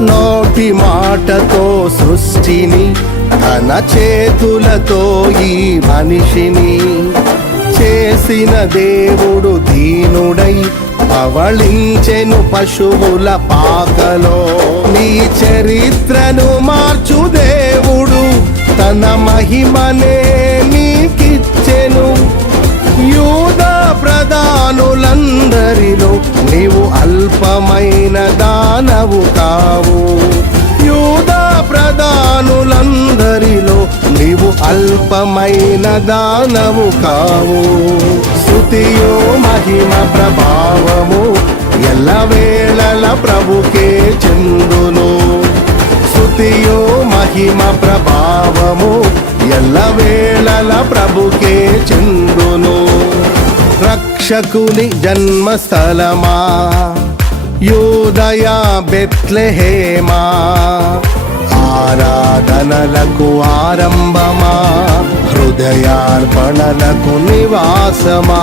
నోటి మాటతో సృష్టిని, తన చేతులతో ఈ మనిషిని చేసిన దేవుడు దీనుడై పవళించెను పశువుల పాకలో. నీ చరిత్రను మార్చు దేవుడు తన మహిమనే నీకిచ్చెను. యూదా ప్రధానులందరిలో నీవు అల్పమైన దానవు కావు. యూదా ప్రధానులందరిలో నీవు అల్పమైన దానవు కావు. స్తుతియో మహిమ ప్రభావము ఎల్లవేళల ప్రభుకే చెందును. స్తుతియో మహిమ ప్రభావము ఎల్లవేళల ప్రభుకే చెందును. రక్షకుని జన్మస్థలమా యూదయ బెత్లెహేమా, ఆరాధనలకు ఆరంభమా, హృదయార్పణలకు నివాసమా.